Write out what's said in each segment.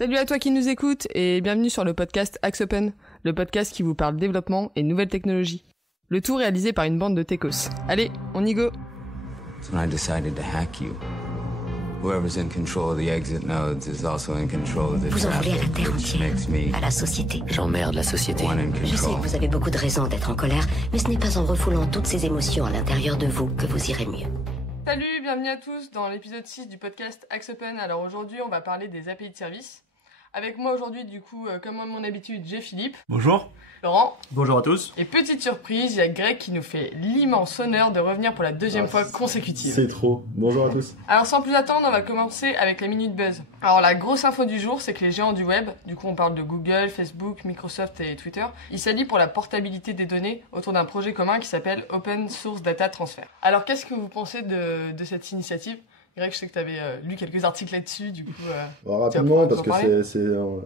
Salut à toi qui nous écoutes et bienvenue sur le podcast Axe Open, le podcast qui vous parle développement et nouvelles technologies. Le tout réalisé par une bande de techos. Allez, on y go. That's when I decided to hack you. Whoever's in control of the exit nodes is also in control of the Vous en voulez à la terre which entière, makes me à la société. J'emmerde la société. one in Je sais control. que vous avez beaucoup de raisons d'être en colère, mais ce n'est pas en refoulant toutes ces émotions à l'intérieur de vous que vous irez mieux. Salut, bienvenue à tous dans l'épisode 6 du podcast Axe Open. Alors aujourd'hui, on va parler des API de service. Avec moi aujourd'hui, du coup, comme à mon habitude, j'ai Philippe. Bonjour. Laurent. Bonjour à tous. Et petite surprise, il y a Greg qui nous fait l'immense honneur de revenir pour la deuxième fois consécutive. C'est trop. Bonjour à tous. Alors sans plus attendre, on va commencer avec la Minute Buzz. Alors la grosse info du jour, c'est que les géants du web, du coup on parle de Google, Facebook, Microsoft et Twitter, ils s'allient pour la portabilité des données autour d'un projet commun qui s'appelle Open Source Data Transfer. Alors qu'est-ce que vous pensez de cette initiative ? Greg, je sais que tu avais lu quelques articles là-dessus, du coup... Bon, rapidement, parce que parler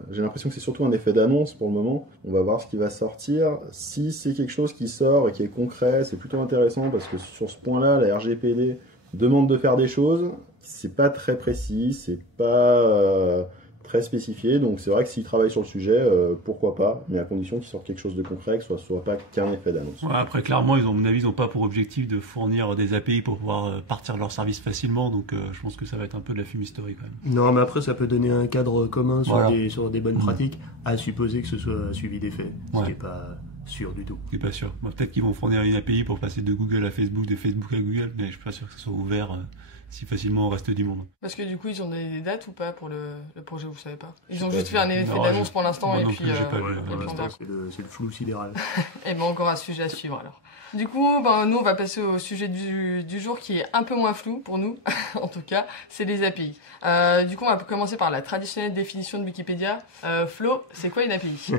j'ai l'impression que c'est surtout un effet d'annonce pour le moment. On va voir ce qui va sortir. Si c'est quelque chose qui sort et qui est concret, c'est plutôt intéressant parce que sur ce point-là, la RGPD demande de faire des choses. C'est pas très précis, c'est pas très spécifié. Donc c'est vrai que s'ils travaillent sur le sujet, pourquoi pas, mais à condition qu'ils sortent quelque chose de concret, que ce soit pas qu'un effet d'annonce. Ouais, après, clairement, à mon avis, ils n'ont pas pour objectif de fournir des API pour pouvoir partir de leur service facilement. Donc, je pense que ça va être un peu de la fumisterie quand même. Non, mais après, ça peut donner un cadre commun sur, Voilà. sur des bonnes pratiques, à supposer que ce soit suivi des faits, ce Ouais. qui n'est pas sûr du tout. Je suis pas sûr. Moi, peut-être qu'ils vont fournir une API pour passer de Google à Facebook, de Facebook à Google, mais je suis pas sûr que ce soit ouvert si facilement au reste du monde. Parce que du coup, ils ont donné des dates ou pas pour le projet, vous savez pas ? Ils ont J'ai juste pas fait un vu. effet Non, d'annonce pour l'instant moi et non puis... plus, j'ai pas vu. Ouais, Et pour puis on l'instant, verra. c'est le flou sidéral. Et ben encore un sujet à suivre alors. Du coup, nous on va passer au sujet du jour qui est un peu moins flou pour nous, en tout cas, c'est les API. Du coup, on va commencer par la traditionnelle définition de Wikipédia. Flo, c'est quoi une API ?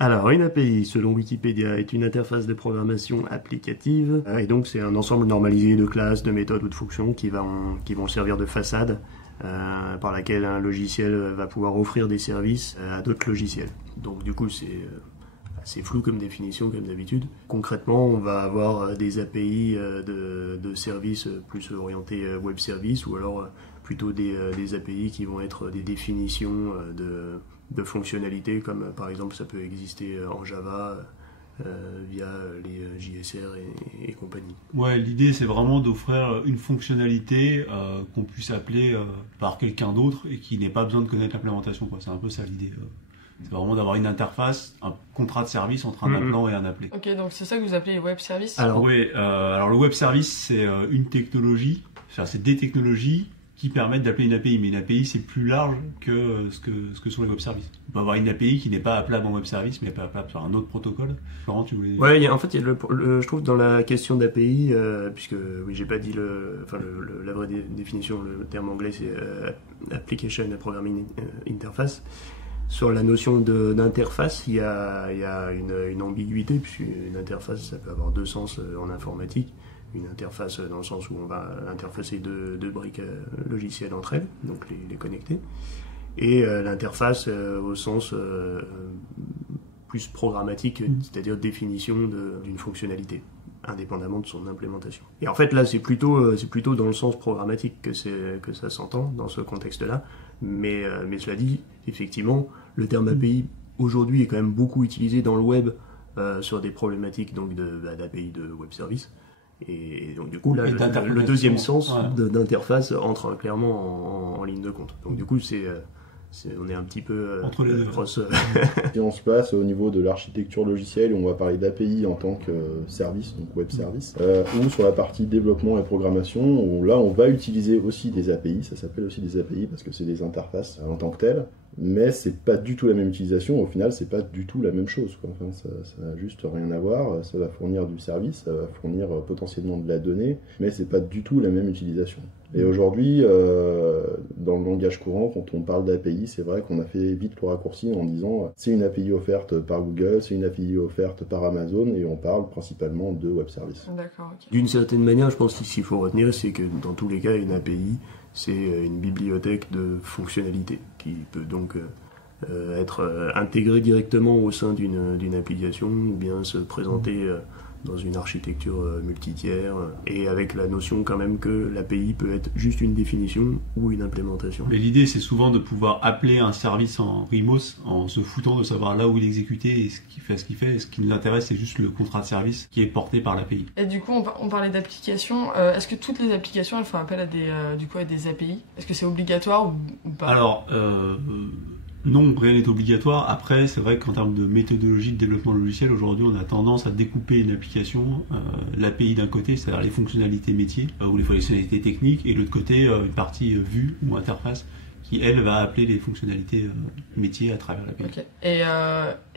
Alors, une API, selon Wikipédia, est une interface de programmation applicative. Et donc, c'est un ensemble normalisé de classes, de méthodes ou de fonctions qui vont servir de façade par laquelle un logiciel va pouvoir offrir des services à d'autres logiciels. Donc, du coup, c'est assez flou comme définition, comme d'habitude. Concrètement, on va avoir des API de services plus orientés web service ou alors plutôt des API qui vont être des définitions de fonctionnalités, comme par exemple ça peut exister en Java via les JSR et compagnie. Ouais, l'idée, c'est vraiment d'offrir une fonctionnalité qu'on puisse appeler par quelqu'un d'autre et qui n'ait pas besoin de connaître l'implémentation, quoi. C'est un peu ça l'idée. C'est vraiment d'avoir une interface, un contrat de service entre un appelant et un appelé. Ok, donc c'est ça que vous appelez les web services ? Alors, Oui, alors le web service, c'est une technologie, c'est des technologies qui permettent d'appeler une API, mais une API c'est plus large que ce que sont les web services. On peut avoir une API qui n'est pas appelable en web service, mais appelable sur un autre protocole. Florent, tu voulais... ouais, en fait, il y a je trouve dans la question d'API, puisque oui, j'ai pas dit la vraie définition, le terme anglais c'est Application Programming Interface. Sur la notion d'interface, il y a une ambiguïté, puisque une interface, ça peut avoir deux sens en informatique. Une interface dans le sens où on va interfacer deux briques logicielles entre elles, donc les connecter. Et l'interface au sens plus programmatique, c'est-à-dire définition d'une fonctionnalité, indépendamment de son implémentation. Et en fait, là, c'est plutôt dans le sens programmatique que ça s'entend dans ce contexte-là. Mais cela dit, effectivement, le terme API aujourd'hui est quand même beaucoup utilisé dans le web sur des problématiques donc d'API de web service. Et donc du coup, là, le deuxième sens d'interface entre clairement en ligne de compte. Donc du coup, on est un petit peu entre les deux. cross. Si on se place au niveau de l'architecture logicielle, on va parler d'API en tant que service, donc web service, ou sur la partie développement et programmation, où là on va utiliser aussi des API, ça s'appelle aussi des API parce que c'est des interfaces en tant que telles, mais c'est pas du tout la même utilisation, au final c'est pas du tout la même chose, quoi. Enfin, ça a juste rien à voir, ça va fournir du service, ça va fournir potentiellement de la donnée, mais c'est pas du tout la même utilisation. Et aujourd'hui, dans le langage courant, quand on parle d'API, c'est vrai qu'on a fait vite le raccourci en disant c'est une API offerte par Google, c'est une API offerte par Amazon, et on parle principalement de web service. D'accord, ok. D'une certaine manière, je pense que ce qu'il faut retenir, c'est que dans tous les cas, une API, c'est une bibliothèque de fonctionnalités qui peut donc être intégrée directement au sein d'une application ou bien se présenter dans une architecture multitiers, et avec la notion quand même que l'API peut être juste une définition ou une implémentation. Mais l'idée, c'est souvent de pouvoir appeler un service en remote en se foutant de savoir là où il est exécuté et ce qu'il fait. Et ce qui nous intéresse, c'est juste le contrat de service qui est porté par l'API. Et du coup, on parlait d'applications. Est-ce que toutes les applications, elles font appel à des API? Est-ce que c'est obligatoire ou pas? Alors, non, rien n'est obligatoire. Après, c'est vrai qu'en termes de méthodologie de développement logiciel, aujourd'hui, on a tendance à découper une application, l'API d'un côté, c'est-à-dire les fonctionnalités métiers ou les fonctionnalités techniques, et de l'autre côté, une partie vue ou interface qui, elle, va appeler les fonctionnalités métiers à travers l'API. Okay.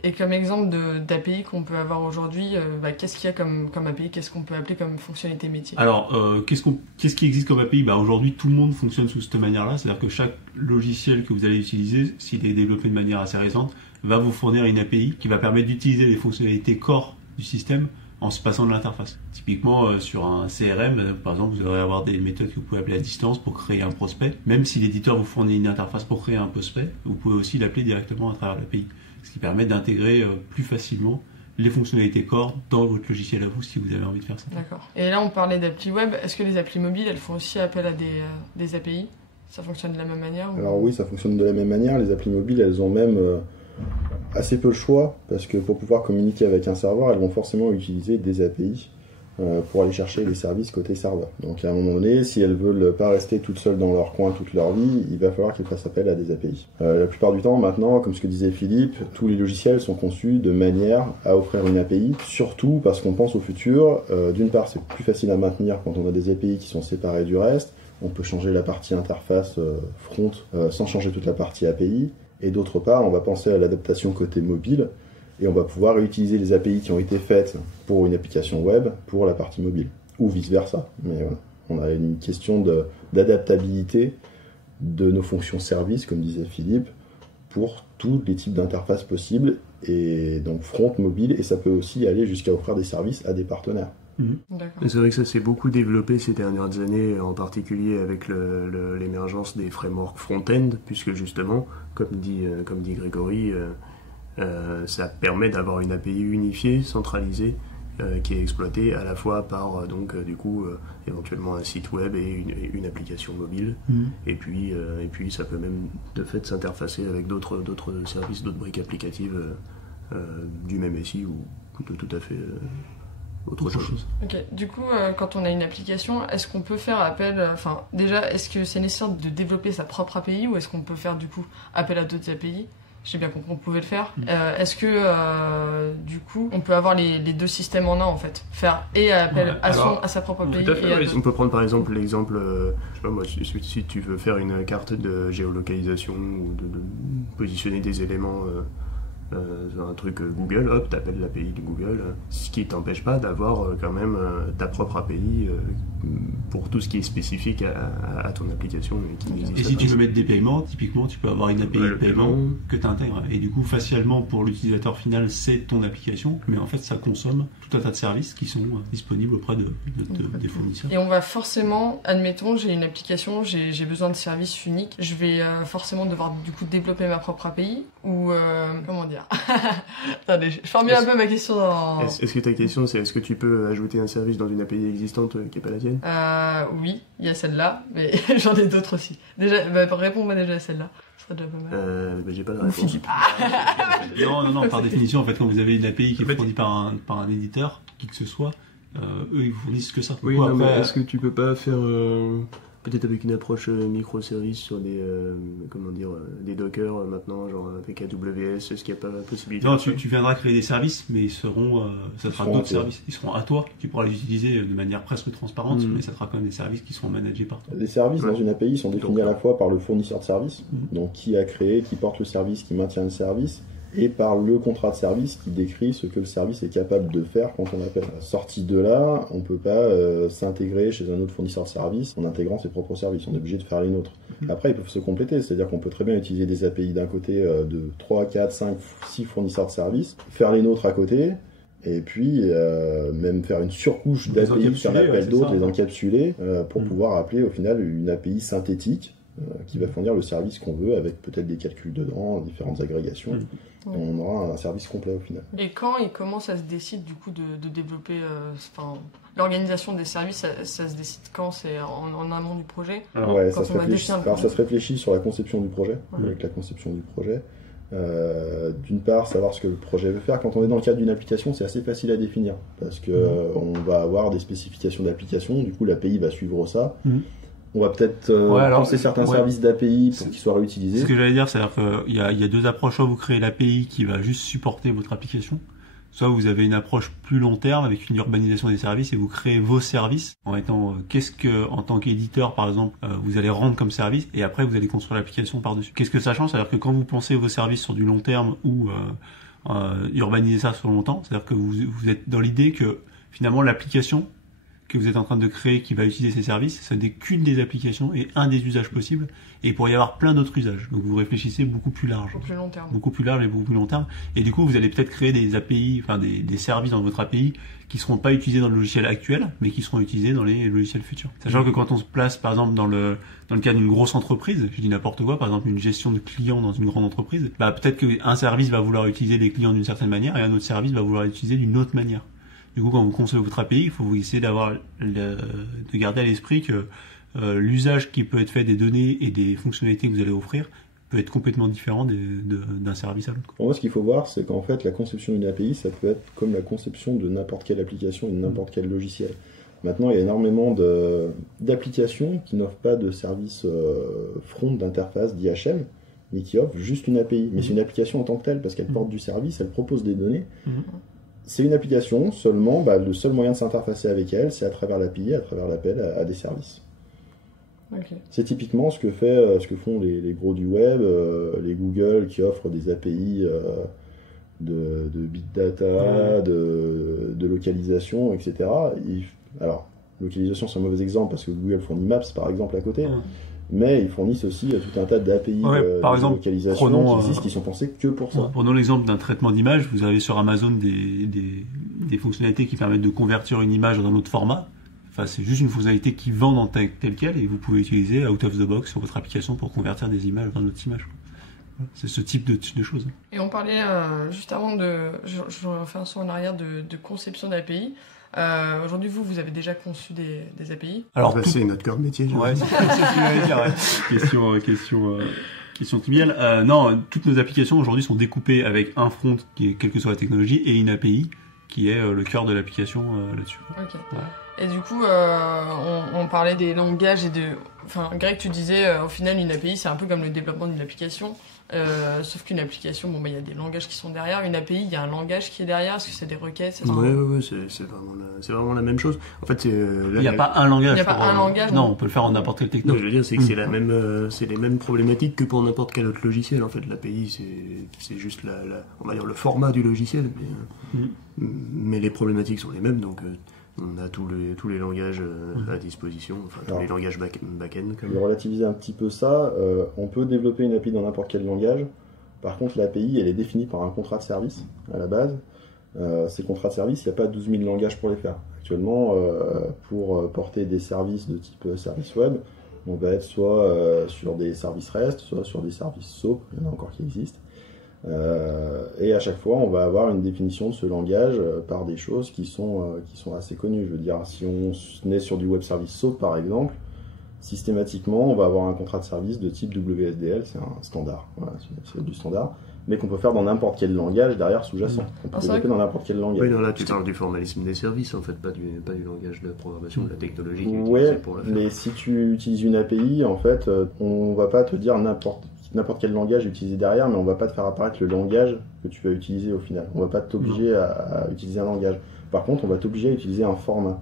Et comme exemple d'API qu'on peut avoir aujourd'hui, qu'est-ce qu'il y a comme API? Qu'est-ce qu'on peut appeler comme fonctionnalité métier? Alors, qu'est-ce qui existe comme API? Aujourd'hui, tout le monde fonctionne sous cette manière-là. C'est-à-dire que chaque logiciel que vous allez utiliser, s'il est développé de manière assez récente, va vous fournir une API qui va permettre d'utiliser les fonctionnalités core du système en se passant de l'interface. Typiquement, sur un CRM, par exemple, vous allez avoir des méthodes que vous pouvez appeler à distance pour créer un prospect. Même si l'éditeur vous fournit une interface pour créer un prospect, vous pouvez aussi l'appeler directement à travers l'API. Ce qui permet d'intégrer plus facilement les fonctionnalités core dans votre logiciel à vous, si vous avez envie de faire ça. D'accord. Et là, on parlait d'appli web. Est-ce que les applis mobiles, elles font aussi appel à des API? Ça fonctionne de la même manière ou... Alors oui, ça fonctionne de la même manière. Les applis mobiles, elles ont même assez peu le choix, parce que pour pouvoir communiquer avec un serveur, elles vont forcément utiliser des API pour aller chercher les services côté serveur. Donc à un moment donné, si elles veulent pas rester toutes seules dans leur coin toute leur vie, il va falloir qu'elles fassent appel à des API. La plupart du temps, maintenant, comme ce que disait Philippe, tous les logiciels sont conçus de manière à offrir une API, surtout parce qu'on pense au futur. D'une part, c'est plus facile à maintenir quand on a des API qui sont séparées du reste. On peut changer la partie interface front sans changer toute la partie API. Et d'autre part, on va penser à l'adaptation côté mobile, et on va pouvoir réutiliser les API qui ont été faites pour une application web pour la partie mobile, ou vice-versa. Mais voilà, on a une question d'adaptabilité de nos fonctions services, comme disait Philippe, pour tous les types d'interfaces possibles, et donc front, mobile, et ça peut aussi aller jusqu'à offrir des services à des partenaires. C'est vrai que ça s'est beaucoup développé ces dernières années, en particulier avec l'émergence des frameworks front-end, puisque justement, comme dit Grégory, ça permet d'avoir une API unifiée, centralisée, qui est exploitée à la fois par éventuellement un site web et une application mobile. Et puis ça peut même de fait s'interfacer avec d'autres services, d'autres briques applicatives du même SI ou de tout à fait autre chose. Ok, du coup, quand on a une application, est-ce qu'on peut faire appel... déjà, est-ce que c'est nécessaire de développer sa propre API ou est-ce qu'on peut faire du coup appel à d'autres API? J'ai bien compris qu'on pouvait le faire. Est-ce que, du coup, on peut avoir les deux systèmes en un, en fait? Faire et appel à sa propre API On peut prendre par exemple l'exemple, je sais pas moi, si tu veux faire une carte de géolocalisation ou de positionner des éléments... un truc Google, hop, t'appelles l'API de Google, ce qui t'empêche pas d'avoir quand même ta propre API pour tout ce qui est spécifique à ton application. Et si tu veux mettre des paiements, typiquement, tu peux avoir une API de paiement que tu intègres. Et du coup, facialement, pour l'utilisateur final, c'est ton application, mais en fait, ça consomme tout un tas de services qui sont disponibles auprès des fournisseurs. Et on va forcément, admettons, j'ai une application, j'ai besoin de services uniques, je vais forcément devoir du coup développer ma propre API, ou comment dire? Attendez, je formule un peu ma question dans... Est-ce que ta question c'est est-ce que tu peux ajouter un service dans une API existante qui n'est pas la tienne? Oui, il y a celle-là, mais j'en ai d'autres aussi. Déjà, réponds-moi déjà à celle-là. Ce serait déjà pas mal. J'ai pas de réponse. Non, par définition, en fait, quand vous avez une API qui est fournie par un éditeur, qui que ce soit, eux, ils vous fournissent que ça. Oui, non, mais est-ce que tu peux pas faire... peut-être avec une approche microservice sur des Docker maintenant, genre avec AWS, est-ce qu'il n'y a pas la possibilité? Non, tu viendras créer des services, mais ça sera d'autres services. Ils seront à toi, tu pourras les utiliser de manière presque transparente, mais ça sera quand même des services qui seront managés par toi. Les services dans une API sont définis à la fois par le fournisseur de service, donc qui a créé, qui porte le service, qui maintient le service, et par le contrat de service qui décrit ce que le service est capable de faire quand on appelle. Sorti de là, on ne peut pas s'intégrer chez un autre fournisseur de service en intégrant ses propres services. On est obligé de faire les nôtres. Après, ils peuvent se compléter, c'est-à-dire qu'on peut très bien utiliser des API d'un côté de 3, 4, 5, 6 fournisseurs de services, faire les nôtres à côté, et puis même faire une surcouche d'API, faire l'appel d'autres, les encapsuler, pour pouvoir appeler au final une API synthétique qui va fournir le service qu'on veut, avec peut-être des calculs dedans, différentes agrégations. Et on aura un service complet au final. Et quand et comment ça se décide du coup de développer l'organisation des services, ça se décide quand? C'est en amont du projet? Ouais, ça se réfléchit sur la conception du projet, avec la conception du projet. D'une part, savoir ce que le projet veut faire. Quand on est dans le cadre d'une application, c'est assez facile à définir, parce que on va avoir des spécifications d'application, du coup l'API va suivre ça. On va peut-être penser certains services d'API pour qu'ils soient réutilisés. Ce que j'allais dire, c'est-à-dire qu'il y a deux approches. Soit vous créez l'API qui va juste supporter votre application, soit vous avez une approche plus long terme avec une urbanisation des services et vous créez vos services en étant qu'est-ce que, en tant qu'éditeur par exemple, vous allez rendre comme service et après vous allez construire l'application par-dessus. Qu'est-ce que ça change? C'est-à-dire que quand vous pensez vos services sur du long terme ou urbaniser ça sur longtemps, c'est-à-dire que vous êtes dans l'idée que finalement l'application que vous êtes en train de créer qui va utiliser ces services, ce n'est qu'une des applications et un des usages possibles, et il pourrait y avoir plein d'autres usages. Donc vous réfléchissez beaucoup plus large. Beaucoup plus long terme. Beaucoup plus large et beaucoup plus long terme. Et du coup, vous allez peut-être créer des API, enfin des services dans votre API qui seront pas utilisés dans le logiciel actuel, mais qui seront utilisés dans les logiciels futurs. Sachant que quand on se place, par exemple, dans le cas d'une grosse entreprise, je dis n'importe quoi, par exemple une gestion de clients dans une grande entreprise, bah peut-être qu'un service va vouloir utiliser les clients d'une certaine manière et un autre service va vouloir l'utiliser d'une autre manière. Du coup, quand vous concevez votre API, il faut vous essayer de garder à l'esprit que l'usage qui peut être fait des données et des fonctionnalités que vous allez offrir peut être complètement différent d'un service à l'autre. Pour moi, ce qu'il faut voir, c'est qu'en fait, la conception d'une API, ça peut être comme la conception de n'importe quelle application et de n'importe quel logiciel. Maintenant, il y a énormément d'applications qui n'offrent pas de service front d'interface d'IHM, mais qui offrent juste une API. Mais c'est une application en tant que telle, parce qu'elle porte du service, elle propose des données. C'est une application, seulement, le seul moyen de s'interfacer avec elle, c'est à travers l'API, à travers l'appel à des services. Okay. C'est typiquement ce que font les gros du web, les Google qui offrent des API de big data, de localisation, etc. Alors, localisation c'est un mauvais exemple parce que Google fournit Maps par exemple à côté, mais ils fournissent aussi tout un tas d'API de localisation qui sont pensés que pour ça. Prenons l'exemple d'un traitement d'image. Vous avez sur Amazon des fonctionnalités qui permettent de convertir une image dans un autre format. Enfin, c'est juste une fonctionnalité qui vend en telle quelle et vous pouvez utiliser out of the box sur votre application pour convertir des images dans d'autres images. C'est ce type de choses. Et on parlait juste avant je refais un saut en arrière de conception d'API. Aujourd'hui, vous avez déjà conçu des API? Alors, c'est notre cœur de métier. Ouais, c'est ce que j'allais dire. Ouais. Question triviale. Non, toutes nos applications aujourd'hui sont découpées avec un front qui est quelle que soit la technologie et une API qui est le cœur de l'application là-dessus. Ok. Ouais. Et du coup, on parlait des langages et Enfin, Greg, tu disais, au final, une API, c'est un peu comme le développement d'une application. Sauf qu'une application, il y a des langages qui sont derrière. Une API, il y a un langage qui est derrière. Est-ce que c'est des requêtes? Oui, c'est vraiment la même chose. En fait, il n'y a pas un langage. Il n'y a pas un langage. Non, on peut le faire en n'importe quelle techno. Non, je veux dire, c'est que c'est les mêmes problématiques que pour n'importe quel autre logiciel. En fait, l'API, c'est juste on va dire le format du logiciel, mais les problématiques sont les mêmes. Donc, on a tous les langages à disposition, tous les langages back-end. Je vais relativiser un petit peu ça. On peut développer une API dans n'importe quel langage. Par contre, l'API, elle est définie par un contrat de service à la base. Ces contrats de service, il n'y a pas 12 000 langages pour les faire. Actuellement, pour porter des services de type service web, on va être soit sur des services REST, soit sur des services SOAP, il y en a encore qui existent. Et à chaque fois, on va avoir une définition de ce langage par des choses qui sont assez connues. Je veux dire, si on est sur du web service SOAP par exemple, systématiquement, on va avoir un contrat de service de type WSDL, c'est un standard, voilà, c'est du standard, mais qu'on peut faire dans n'importe quel langage derrière sous-jacent. On peut développer dans n'importe quel langage. Oui, non, là tu parles du formalisme des services, en fait, pas du langage de programmation, de la technologie qui est utilisée pour le faire. Mais si tu utilises une API, en fait, on va pas te dire n'importe quel langage utiliser derrière, mais on va pas te faire apparaître le langage que tu vas utiliser au final. On va pas t'obliger à utiliser un langage. Par contre, on va t'obliger à utiliser un format.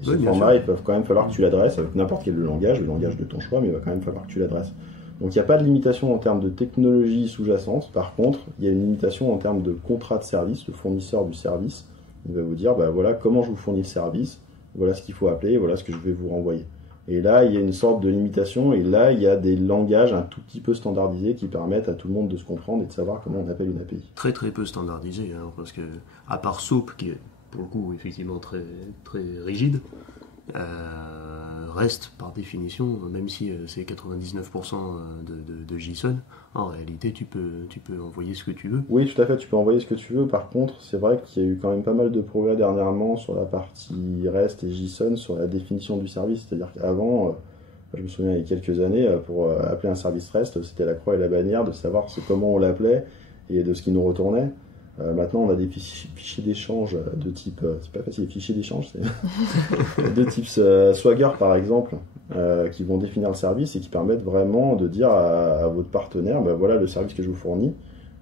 Et ce format, il va quand même falloir que tu l'adresses avec n'importe quel langage de ton choix, mais il va quand même falloir que tu l'adresses. Donc il n'y a pas de limitation en termes de technologie sous-jacente. Par contre, il y a une limitation en termes de contrat de service. Le fournisseur du service, il va vous dire, voilà comment je vous fournis le service, voilà ce qu'il faut appeler, voilà ce que je vais vous renvoyer. Et là, il y a une sorte de limitation, et là, il y a des langages un tout petit peu standardisés qui permettent à tout le monde de se comprendre et de savoir comment on appelle une API. Très très peu standardisé, parce que, à part SOAP, qui est pour le coup effectivement très, très rigide, REST, par définition, même si c'est 99% de JSON, en réalité, tu peux envoyer ce que tu veux. Oui, tout à fait, tu peux envoyer ce que tu veux. Par contre, c'est vrai qu'il y a eu quand même pas mal de progrès dernièrement sur la partie REST et JSON, sur la définition du service. C'est-à-dire qu'avant, je me souviens il y a quelques années, pour appeler un service REST, c'était la croix et la bannière de savoir comment on l'appelait et de ce qui nous retournait. Maintenant, on a des fichiers d'échange de type... c'est pas facile, les fichiers d'échange, c'est de type Swagger, par exemple, qui vont définir le service et qui permettent vraiment de dire à votre partenaire, voilà le service que je vous fournis,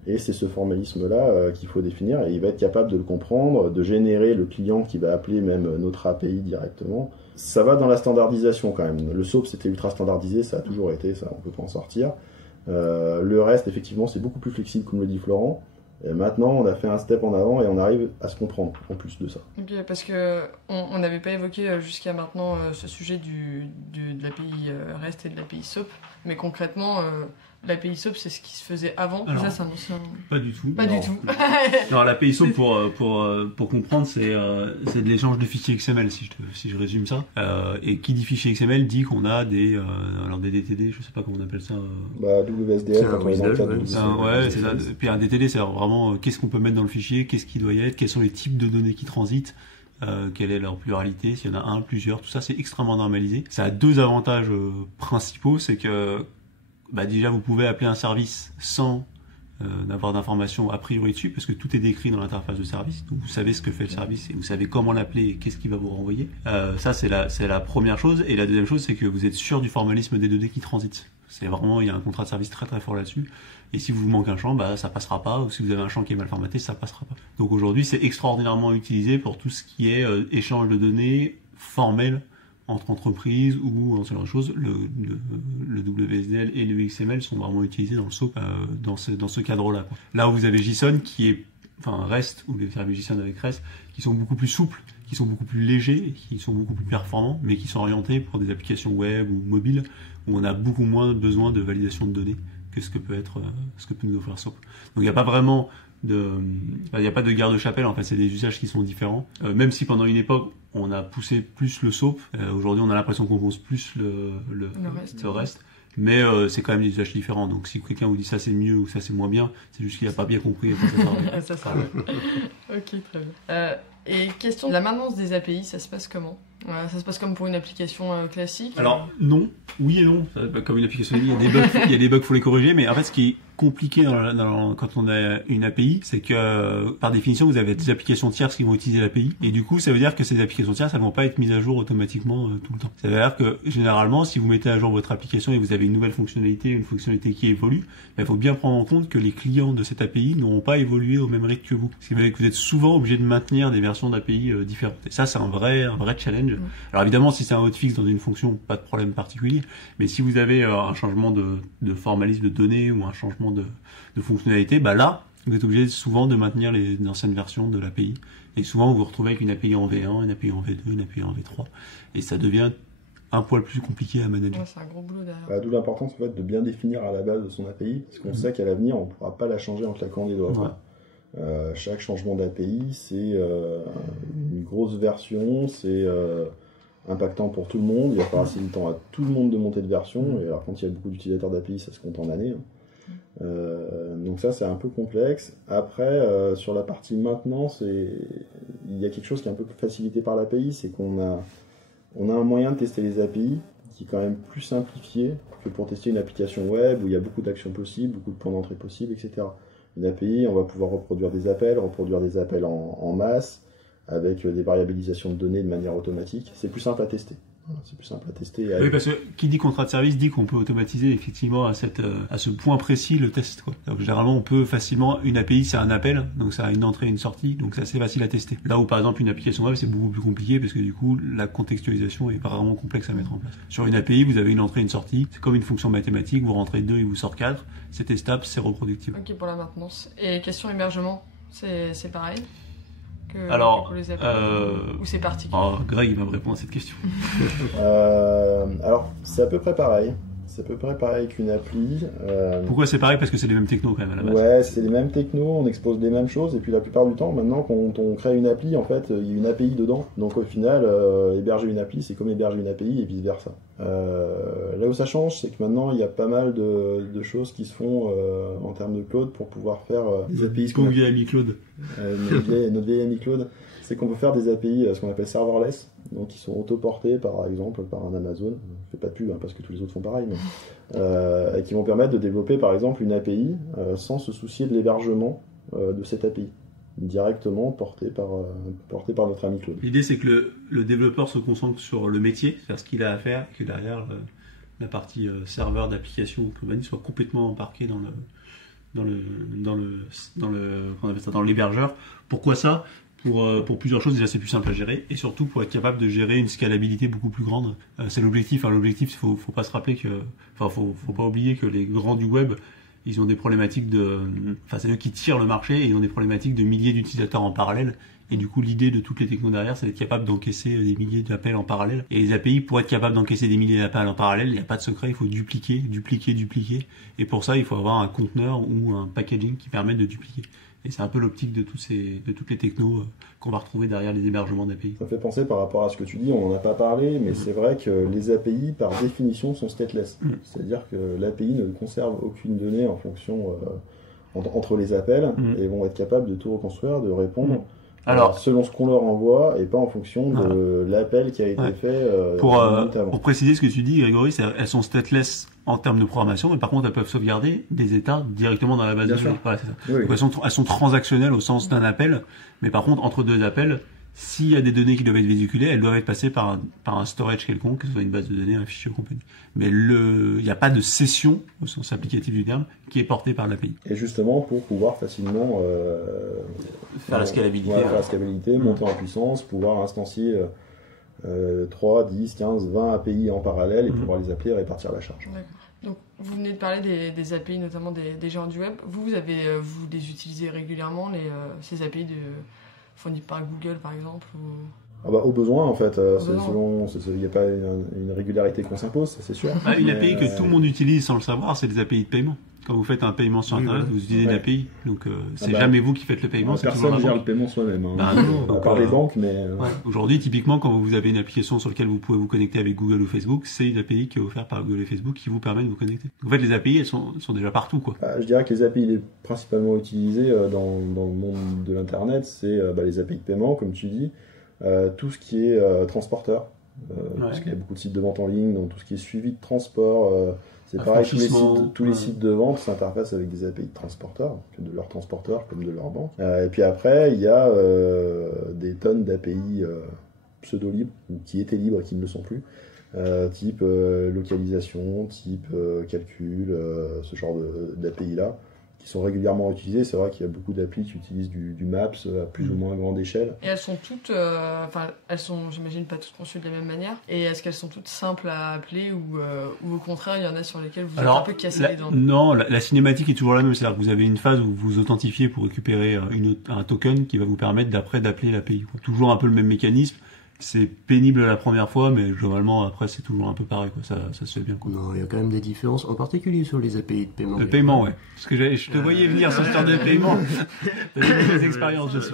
et c'est ce formalisme-là qu'il faut définir, et il va être capable de le comprendre, de générer le client qui va appeler même notre API directement. Ça va dans la standardisation quand même. Le SOAP, c'était ultra standardisé, ça a toujours été, ça, on peut pas en sortir. Le reste, effectivement, c'est beaucoup plus flexible, comme le dit Florent. Et maintenant, on a fait un step en avant et on arrive à se comprendre en plus de ça. Ok, parce que on n'avait pas évoqué jusqu'à maintenant ce sujet de l'API REST et de l'API SOAP, mais concrètement, l'API SOAP, c'est ce qui se faisait avant. Alors, ça, c'est un ancien... Pas du tout. Pas du tout. Non, l'API SOAP, pour comprendre, c'est de l'échange de fichiers XML, si je résume ça. Et qui dit fichier XML dit qu'on a des DTD, je sais pas comment on appelle ça. WSDL, quand on est dans le cadre de ouais, c'est ça. Puis un DTD, c'est vraiment qu'est-ce qu'on peut mettre dans le fichier, qu'est-ce qui doit y être, quels sont les types de données qui transitent. Quelle est leur pluralité, s'il y en a un, plusieurs, tout ça c'est extrêmement normalisé. Ça a deux avantages principaux, c'est que déjà vous pouvez appeler un service sans n'avoir d'informations a priori dessus, parce que tout est décrit dans l'interface de service, donc vous savez ce que fait le service et vous savez comment l'appeler et qu'est-ce qu'il va vous renvoyer. Ça c'est la première chose, et la deuxième chose c'est que vous êtes sûr du formalisme des données qui transitent. C'est vraiment, il y a un contrat de service très très fort là-dessus. Et si vous manque un champ, ça passera pas. Ou si vous avez un champ qui est mal formaté, ça passera pas. Donc aujourd'hui, c'est extraordinairement utilisé pour tout ce qui est échange de données formel entre entreprises ou en ce genre de choses. Le WSDL et le XML sont vraiment utilisés dans le SOAP dans ce cadre-là. Là où vous avez JSON qui est, REST ou les services JSON avec REST, qui sont beaucoup plus souples, qui sont beaucoup plus légers, qui sont beaucoup plus performants, mais qui sont orientés pour des applications web ou mobiles où on a beaucoup moins besoin de validation de données que ce que peut nous offrir SOAP. Donc il n'y a pas vraiment il n'y a pas de garde de chapelle, en fait, c'est des usages qui sont différents. Même si pendant une époque on a poussé plus le SOAP, aujourd'hui on a l'impression qu'on pousse plus le reste. Mais c'est quand même des usages différents. Donc si quelqu'un vous dit ça c'est mieux ou ça c'est moins bien, c'est juste qu'il n'a pas bien compris. Ça sera ok, très bien. Et question de la maintenance des API, ça se passe comment ? Ça se passe comme pour une application classique ? Alors non, oui et non. Comme une application, il y a des bugs, faut les corriger. Mais en fait, ce qui est compliqué quand on a une API, c'est que par définition, vous avez des applications tierces qui vont utiliser l'API, et du coup, ça veut dire que ces applications tierces, elles vont pas être mises à jour automatiquement tout le temps. Ça veut dire que généralement, si vous mettez à jour votre application et vous avez une nouvelle fonctionnalité, une fonctionnalité qui évolue, il faut bien prendre en compte que les clients de cette API n'auront pas évolué au même rythme que vous. Ce qui veut dire que vous êtes souvent obligé de maintenir des versions d'API différentes. Et ça, c'est un vrai challenge. Alors évidemment, si c'est un hotfix dans une fonction, pas de problème particulier. Mais si vous avez un changement de formalisme de données ou un changement de fonctionnalité, là, vous êtes obligé souvent de maintenir les anciennes versions de l'API. Et souvent, vous vous retrouvez avec une API en V1, une API en V2, une API en V3. Et ça devient un poil plus compliqué à manager. Ouais, c'est un gros boulot derrière. D'où l'importance en fait, de bien définir à la base de son API, parce qu'on sait qu'à l'avenir, on ne pourra pas la changer en claquant des doigts. Ouais. Chaque changement d'API, c'est une grosse version, c'est impactant pour tout le monde, il va falloir assez de temps à tout le monde de monter de version, et alors quand il y a beaucoup d'utilisateurs d'API, ça se compte en années. Donc ça, c'est un peu complexe. Après, sur la partie maintenance, il y a quelque chose qui est un peu facilité par l'API, c'est qu'on a un moyen de tester les API qui est quand même plus simplifié que pour tester une application web où il y a beaucoup d'actions possibles, beaucoup de points d'entrée possibles, etc. Une API, on va pouvoir reproduire des appels en masse, avec des variabilisations de données de manière automatique. C'est plus simple à tester. C'est plus simple à tester. Oui, parce que qui dit contrat de service dit qu'on peut automatiser effectivement à ce point précis le test, quoi. Donc, généralement, on peut facilement, une API, c'est un appel, donc ça a une entrée et une sortie, donc c'est assez facile à tester. Là où, par exemple, une application web, c'est beaucoup plus compliqué parce que du coup, la contextualisation est pas vraiment complexe à mettre en place. Sur une API, vous avez une entrée et une sortie. C'est comme une fonction mathématique, vous rentrez 2, il vous sort 4. C'est testable, c'est reproductible. Ok, pour la maintenance. Et question hébergement, c'est pareil ? Alors, ou c'est particulier? Greg, il va me répondre à cette question. Alors, c'est à peu près pareil. C'est à peu près pareil qu'une appli. Pourquoi c'est pareil? Parce que c'est les mêmes technos quand même à la base. Ouais, c'est les mêmes technos, on expose les mêmes choses, et puis la plupart du temps, maintenant, quand on crée une appli, en fait, il y a une API dedans. Donc au final, héberger une appli, c'est comme héberger une API et vice-versa. Là où ça change, c'est que maintenant, il y a pas mal de choses qui se font en termes de cloud pour pouvoir faire des API. Ton vieil ami Claude. Notre vieil ami Claude, c'est qu'on peut faire des API, ce qu'on appelle serverless, donc qui sont autoportés par exemple par un Amazon. Je fais pas de pub parce que tous les autres font pareil, mais et qui vont permettre de développer par exemple une API sans se soucier de l'hébergement de cette API, directement portée par notre ami Claude. L'idée c'est que le développeur se concentre sur le métier, faire ce qu'il a à faire, et que derrière la partie serveur d'application ou compagnie soit complètement embarquée dans l'hébergeur. Pourquoi ça? Pour plusieurs choses. Déjà, c'est plus simple à gérer, et surtout pour être capable de gérer une scalabilité beaucoup plus grande. C'est l'objectif. L'objectif, faut pas se rappeler faut pas oublier que les grands du web, ils ont des problématiques c'est eux qui tirent le marché, et ils ont des problématiques de milliers d'utilisateurs en parallèle. Et du coup, l'idée de toutes les technos derrière, c'est d'être capable d'encaisser des milliers d'appels en parallèle. Et les API, pour être capable d'encaisser des milliers d'appels en parallèle, il n'y a pas de secret, il faut dupliquer. Et pour ça, il faut avoir un conteneur ou un packaging qui permet de dupliquer. Et c'est un peu l'optique de toutes les technos qu'on va retrouver derrière les hébergements d'API. Ça me fait penser par rapport à ce que tu dis, on n'en a pas parlé, mais c'est vrai que les API, par définition, sont stateless. C'est-à-dire que l'API ne conserve aucune donnée en fonction entre les appels, et vont être capables de tout reconstruire, de répondre. Alors, selon ce qu'on leur envoie, et pas en fonction de l'appel qui a été fait pour préciser ce que tu dis, Grégory, elles sont stateless en termes de programmation, mais par contre elles peuvent sauvegarder des états directement dans la base de données. Voilà, c'est ça. Oui. Donc, elles sont transactionnelles au sens d'un appel, mais par contre entre deux appels, s'il y a des données qui doivent être véhiculées, elles doivent être passées par un storage quelconque, que ce soit une base de données, un fichier ou compagnie. Mais il n'y a pas de session, au sens applicatif du terme, qui est portée par l'API. Et justement, pour pouvoir facilement faire la scalabilité, monter en puissance, pouvoir instancier 3, 10, 15, 20 API en parallèle et pouvoir les appeler et répartir la charge. D'accord. Donc, vous venez de parler des API, notamment des géants du web. Vous les utilisez régulièrement, ces API fournis par Google, par exemple au besoin, en fait. Il n'y a pas une régularité qu'on s'impose, ça c'est sûr. Une API que tout le monde utilise sans le savoir, c'est les API de paiement. Quand vous faites un paiement sur Internet, vous utilisez une API. Donc, c'est jamais vous qui faites le paiement. Personne ne gère le paiement soi-même. Non, à part les banques, mais... Aujourd'hui, typiquement, quand vous avez une application sur laquelle vous pouvez vous connecter avec Google ou Facebook, c'est une API qui est offerte par Google et Facebook qui vous permet de vous connecter. En fait, les API, elles sont déjà partout, quoi. Je dirais que les API les principalement utilisées dans le monde de l'Internet, c'est les API de paiement, comme tu dis, tout ce qui est transporteur, parce qu'il y a beaucoup de sites de vente en ligne, donc tout ce qui est suivi de transport... C'est pareil, tous les sites de vente s'interfacent avec des API de transporteurs, de leurs transporteurs comme de leurs banques. Et puis après, il y a des tonnes d'API pseudo-libres, ou qui étaient libres et qui ne le sont plus, type localisation, type calcul, ce genre d'API-là, qui sont régulièrement utilisées. C'est vrai qu'il y a beaucoup d'applis qui utilisent du Maps à plus ou moins grande échelle. Et elles sont toutes, j'imagine, pas toutes conçues de la même manière. Et est-ce qu'elles sont toutes simples à appeler ou au contraire, il y en a sur lesquelles vous êtes un peu cassé les dents? Non, la cinématique est toujours la même. C'est-à-dire que vous avez une phase où vous vous authentifiez pour récupérer un token qui va vous permettre d'après d'appeler l'API. Toujours un peu le même mécanisme. C'est pénible la première fois, mais globalement, après, c'est toujours un peu pareil, quoi. Ça se fait bien, quoi. Non, il y a quand même des différences, en particulier sur les API de paiement. Le paiement, ouais. Parce que je te voyais venir sur ce genre de paiement. T'as des expériences, je sais.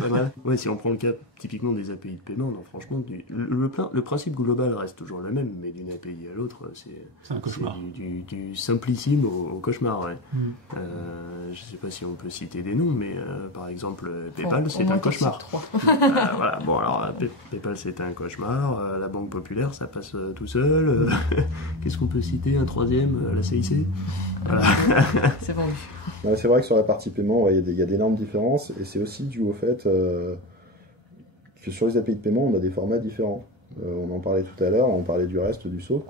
Pas mal. Ouais, si on prend le cas typiquement des API de paiement, non, franchement, le principe global reste toujours le même, mais d'une API à l'autre, c'est un cauchemar. Du simplissime au cauchemar, ouais. Je sais pas si on peut citer des noms, mais par exemple, PayPal, c'est un cauchemar. Voilà, bon, alors, PayPal, c'est un cauchemar. La Banque Populaire, ça passe tout seul. Qu'est-ce qu'on peut citer? Un troisième, la CIC. Voilà. C'est vendu. Ouais, c'est vrai que sur la partie paiement, il y a d'énormes différences, et c'est aussi dû au fait que sur les API de paiement, on a des formats différents. On en parlait tout à l'heure, on parlait du reste du saut.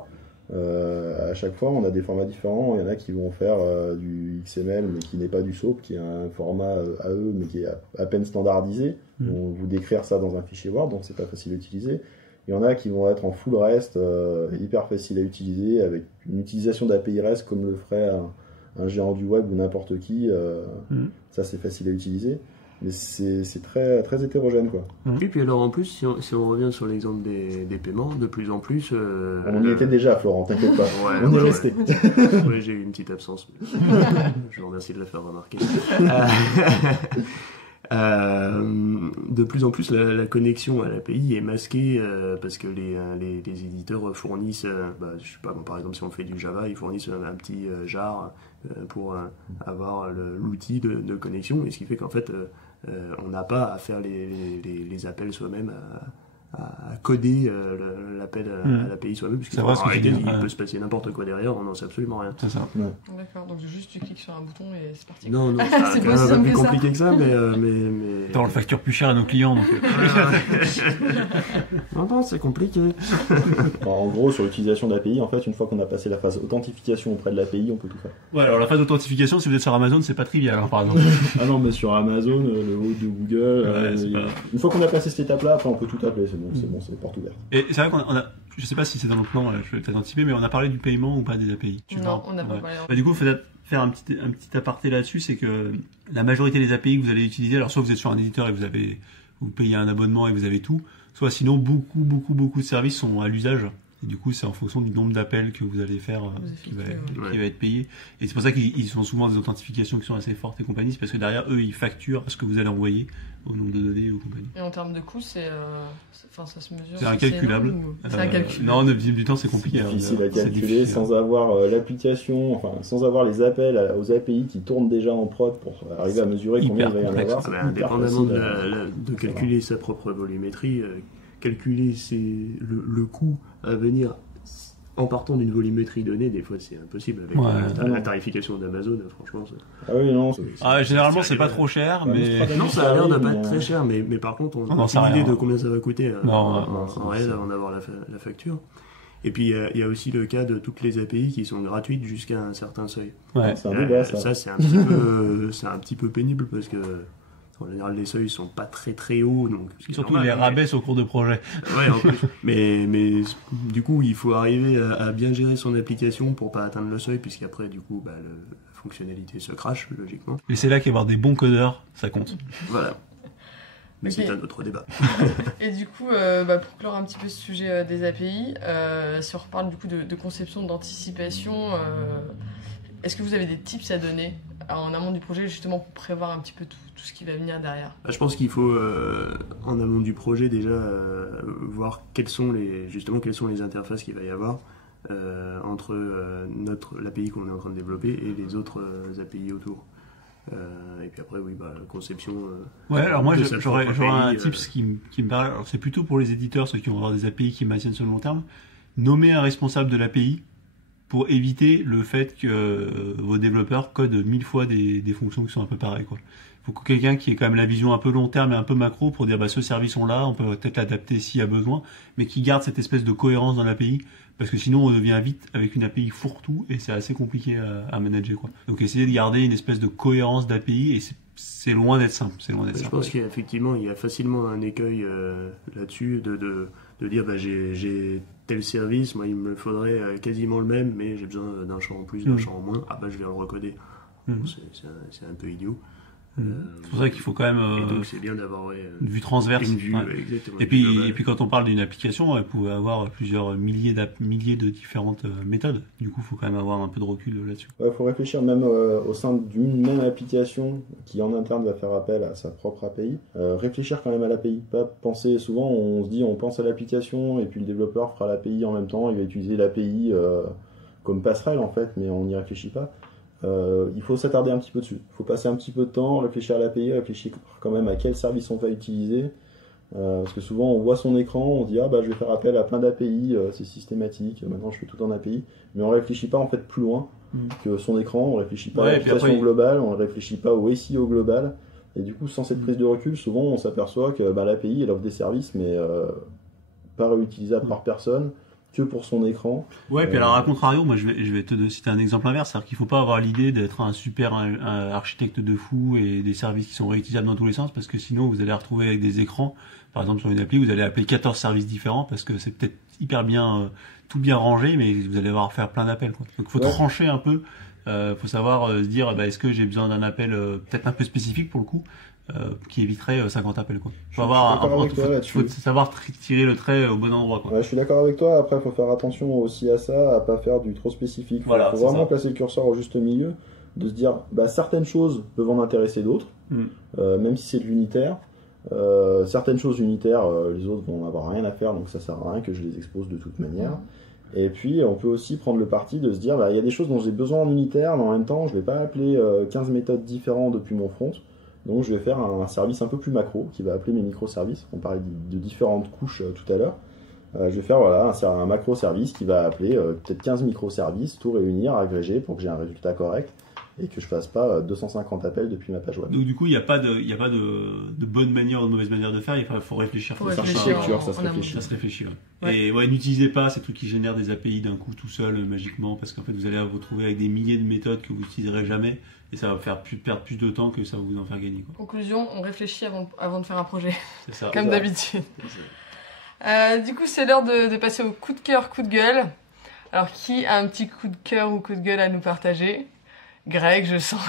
À chaque fois, on a des formats différents. Il y en a qui vont faire du XML, mais qui n'est pas du SOAP, qui est un format à eux, mais qui est à peine standardisé. On vous décrire ça dans un fichier Word, donc c'est pas facile à utiliser. Il y en a qui vont être en full REST, hyper facile à utiliser, avec une utilisation d'API REST comme le ferait un géant du web ou n'importe qui. Ça, c'est facile à utiliser. Mais c'est très, très hétérogène, quoi. Et puis alors en plus, si on revient sur l'exemple des paiements, de plus en plus... On y était déjà, Florent, t'inquiète pas. Ouais, on est resté. Ouais, j'ai eu une petite absence. Je vous remercie de la faire remarquer. De plus en plus, la connexion à l'API est masquée parce que les éditeurs fournissent, je sais pas, par exemple, si on fait du Java, ils fournissent un petit jar pour avoir l'outil de connexion, et ce qui fait qu'en fait, on n'a pas à faire les appels soi-même, à coder l'appel à l'API soi-même, puisqu'en réalité, il peut se passer n'importe quoi derrière, on n'en sait absolument rien. C'est ça. Ouais. D'accord, donc juste tu cliques sur un bouton et c'est parti. Non, c'est c'est pas un peu simple plus que ça. compliqué que ça, mais... On le facture plus cher à nos clients, donc... Non, c'est compliqué. En gros, sur l'utilisation d'API, en fait, une fois qu'on a passé la phase authentification auprès de l'API, on peut tout faire. Ouais, alors la phase d'authentification, si vous êtes sur Amazon, c'est pas trivial, hein, par exemple. Ah non, mais sur Amazon, le haut de Google, une fois qu'on a passé cette étape-là, après on peut tout appeler, c'est bon, c'est porte ouverte. Et c'est vrai qu'on a, je sais pas si c'est dans le plan, je vais peut-être anticiper, mais on a parlé du paiement ou pas des API. Non, on n'a pas parlé. Du coup, il faut faire un petit aparté là-dessus, c'est que la majorité des API que vous allez utiliser, alors soit vous êtes sur un éditeur et vous payez un abonnement et vous avez tout, soit sinon beaucoup de services sont à l'usage. Et du coup, c'est en fonction du nombre d'appels que vous allez faire qui va être payé. Et c'est pour ça qu'ils sont souvent des authentifications qui sont assez fortes et compagnie, c'est parce que derrière eux, ils facturent ce que vous allez envoyer au nombre de données ou compagnie. Et en termes de coût, ça se mesure. C'est incalculable. C'est incalculable. Non, du temps, c'est compliqué. C'est difficile à calculer sans avoir l'application, sans avoir les appels aux API qui tournent déjà en prod pour arriver à mesurer combien il va y en avoir. Indépendamment de calculer sa propre volumétrie, calculer le coût à venir en partant d'une volumétrie donnée, des fois c'est impossible avec la tarification d'Amazon, franchement. Ah oui, non. Généralement, c'est pas trop cher, mais... Non, ça a l'air de pas être très cher, mais par contre, on n'a aucune idée de combien ça va coûter en réel avant d'avoir la facture. Et puis, il y a aussi le cas de toutes les API qui sont gratuites jusqu'à un certain seuil. Ouais. C'est un débat, ça. Ça, c'est un petit peu pénible parce que en général, les seuils sont pas très hauts, donc surtout les rabaisse au cours de projet. Ouais, en plus. Mais du coup, il faut arriver à bien gérer son application pour pas atteindre le seuil, puisqu'après, du coup, la fonctionnalité se crache, logiquement. Et c'est là qu'avoir des bons codeurs, ça compte. Voilà. Mais okay. C'est un autre débat. Et du coup, pour clore un petit peu ce sujet des API, si on reparle du coup de conception, d'anticipation, est-ce que vous avez des tips à donner en amont du projet, justement pour prévoir un petit peu tout ce qui va venir derrière? Je pense qu'il faut, en amont du projet, déjà voir quelles sont les interfaces qu'il va y avoir entre l'API qu'on est en train de développer et les autres API autour. Et puis après, conception. Alors moi, j'aurais un tips qui me parle. Alors c'est plutôt pour les éditeurs, ceux qui vont avoir des API qui maintiennent sur le long terme. Nommer un responsable de l'API pour éviter le fait que vos développeurs codent 1000 fois des fonctions qui sont un peu pareilles, quoi. Il faut que quelqu'un qui ait quand même la vision un peu long terme et un peu macro pour dire ce service on l'a, on peut peut-être l'adapter s'il y a besoin, mais qui garde cette espèce de cohérence dans l'API, parce que sinon on devient vite avec une API fourre-tout et c'est assez compliqué à manager, quoi. Donc essayez de garder une espèce de cohérence d'API et c'est loin d'être simple. Je pense qu'effectivement il y a facilement un écueil là-dessus de dire j'ai tel service, moi il me faudrait quasiment le même, mais j'ai besoin d'un champ en plus, d'un champ en moins, je vais le recoder. C'est un peu idiot. C'est pour ça qu'il faut quand même et donc c'est bien d'avoir une vue transverse. Une vue, exactement, et puis quand on parle d'une application, vous pouvez avoir plusieurs milliers de différentes méthodes. Du coup, il faut quand même avoir un peu de recul là-dessus. Il faut réfléchir même au sein d'une même application qui en interne va faire appel à sa propre API. Réfléchir quand même à l'API. Pas penser, souvent on se dit on pense à l'application et puis le développeur fera l'API en même temps, il va utiliser l'API comme passerelle en fait, mais on n'y réfléchit pas. Il faut s'attarder un petit peu dessus. Il faut passer un petit peu de temps, réfléchir à l'API, réfléchir quand même à quel service on va utiliser. Parce que souvent on voit son écran, on se dit je vais faire appel à plein d'API, c'est systématique, maintenant je fais tout en API. Mais on réfléchit pas en fait plus loin que son écran, on réfléchit pas à l'application globale, on réfléchit pas au SEO global. Et du coup, sans cette prise de recul, souvent on s'aperçoit que l'API elle offre des services, mais pas réutilisables par personne, que pour son écran. Ouais, puis alors à contrario, moi je vais te citer un exemple inverse, c'est-à-dire qu'il faut pas avoir l'idée d'être un super architecte de fou et des services qui sont réutilisables dans tous les sens, parce que sinon vous allez retrouver avec des écrans, par exemple sur une appli, vous allez appeler 14 services différents, parce que c'est peut-être hyper bien, tout bien rangé, mais vous allez avoir à faire plein d'appels, quoi. Donc il faut trancher un peu faut savoir se dire, est-ce que j'ai besoin d'un appel peut-être un peu spécifique pour le coup, qui éviterait 50 appels, quoi. Faut savoir tirer le trait au bon endroit, quoi. Ouais, je suis d'accord avec toi. Après, faut faire attention aussi à ça, à pas faire du trop spécifique. Voilà, faut vraiment placer le curseur au juste milieu, de se dire, certaines choses peuvent en intéresser d'autres, même si c'est de l'unitaire. Certaines choses unitaires, les autres vont avoir rien à faire, donc ça sert à rien que je les expose de toute manière. Et puis on peut aussi prendre le parti de se dire, il y a des choses dont j'ai besoin en unitaire, mais en même temps je vais pas appeler 15 méthodes différentes depuis mon front, donc je vais faire un service un peu plus macro qui va appeler mes microservices. On parlait de différentes couches tout à l'heure. Je vais faire un macro service qui va appeler peut-être 15 microservices, tout réunir, agréger pour que j'ai un résultat correct et que je fasse pas 250 appels depuis ma page web. Donc du coup, il n'y a pas de bonne manière ou de mauvaise manière de faire, il faut réfléchir. Ça se réfléchit. Ouais. Et n'utilisez pas ces trucs qui génèrent des API d'un coup tout seul, magiquement, parce qu'en fait vous allez vous retrouver avec des milliers de méthodes que vous n'utiliserez jamais, et ça va vous faire perdre plus de temps que ça va vous en faire gagner, quoi. Conclusion, on réfléchit avant de faire un projet. C'est ça. Comme d'habitude. Du coup, c'est l'heure de passer au coup de cœur, coup de gueule. Alors, qui a un petit coup de cœur ou coup de gueule à nous partager? Greg, je sens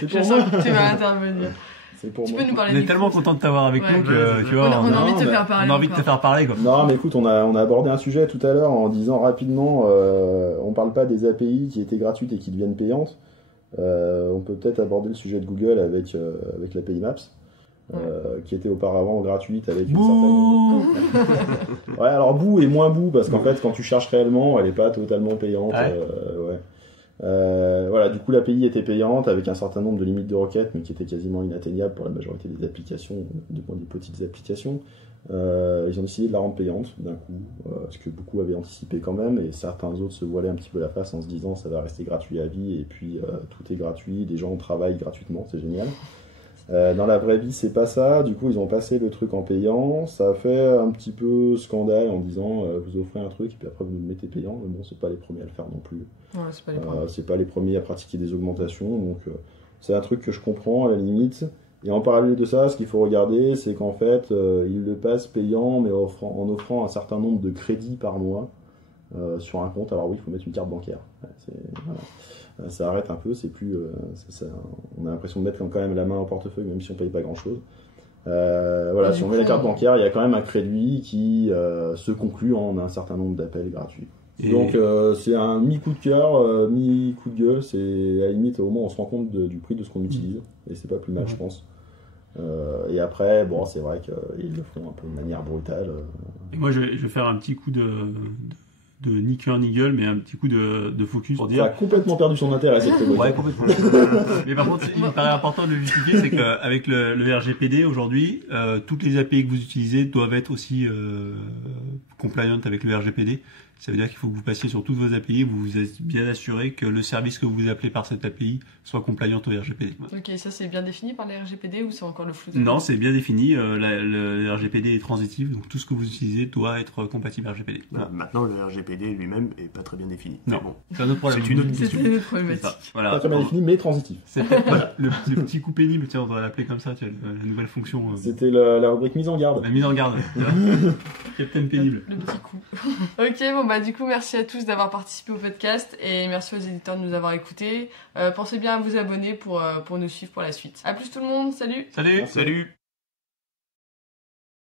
que tu vas intervenir. C'est pour tu moi. peux nous parler. On est tellement content de t'avoir avec nous que tu vois, on a envie de te faire parler. On a envie de te faire parler, quoi. Non, mais écoute, on a abordé un sujet tout à l'heure en disant rapidement, on parle pas des API qui étaient gratuites et qui deviennent payantes. On peut peut-être aborder le sujet de Google avec l'API Maps. Qui était auparavant gratuite avec une certaine... Ouais, alors bout et moins bout, parce qu'en fait quand tu cherches réellement elle est pas totalement payante. Voilà, du coup l'API était payante avec un certain nombre de limites de requêtes, mais qui étaient quasiment inatteignables pour la majorité des applications, du moins des petites applications. Ils ont décidé de la rendre payante d'un coup, ce que beaucoup avaient anticipé quand même, et certains autres se voilaient un petit peu la face en se disant ça va rester gratuit à vie, et puis tout est gratuit, des gens travaillent gratuitement, c'est génial. Dans la vraie vie, c'est pas ça. Du coup, ils ont passé le truc en payant. Ça a fait un petit peu scandale en disant vous offrez un truc et puis après vous le mettez payant. Mais bon, c'est pas les premiers à le faire non plus. Ouais, c'est pas les premiers. C'est pas les premiers à pratiquer des augmentations. Donc, c'est un truc que je comprends à la limite. Et en parallèle de ça, ce qu'il faut regarder, c'est qu'en fait, ils le passent payant, mais en offrant un certain nombre de crédits par mois sur un compte. Alors oui, il faut mettre une carte bancaire. Voilà. Ça arrête un peu, c'est plus, on a l'impression de mettre quand même la main au portefeuille, même si on paye pas grand chose. Voilà, si on met la carte bancaire, il y a quand même un crédit qui se conclut en un certain nombre d'appels gratuits. Et donc c'est un mi-coup de cœur, mi-coup de gueule, c'est à la limite au moins on se rend compte du prix de ce qu'on utilise, et c'est pas plus mal je pense. Et après, bon, c'est vrai qu'ils le font un peu de manière brutale. Et moi je vais faire un petit coup de ni queue ni gueule, mais un petit coup de focus pour dire. Ça a complètement perdu son intérêt cette théorie. Ouais, complètement. Mais par contre, il me paraît important de le justifier, c'est qu'avec le RGPD aujourd'hui, toutes les API que vous utilisez doivent être aussi compliant avec le RGPD. Ça veut dire qu'il faut que vous passiez sur toutes vos API, vous vous êtes bien assuré que le service que vous appelez par cette API soit compliant au RGPD. Ok, ça c'est bien défini par les RGPD ou c'est encore le flou? Non, c'est bien défini. Le RGPD est transitif, donc tout ce que vous utilisez doit être compatible RGPD. Voilà. Maintenant, le RGPD lui-même est pas très bien défini. Non, bon. c'est un autre problème. C'est une autre question. C'est une autre problématique. Voilà. Pas très bien défini, mais transitif. C'est voilà, le petit coup pénible, tiens, on devrait l'appeler comme ça, tu vois, la nouvelle fonction. C'était la rubrique mise en garde. La mise en garde. Captain pénible. Le petit coup. Ok, bon bah du coup merci à tous d'avoir participé au podcast et merci aux éditeurs de nous avoir écoutés. Pensez bien à vous abonner pour nous suivre pour la suite. A plus tout le monde, salut. Salut.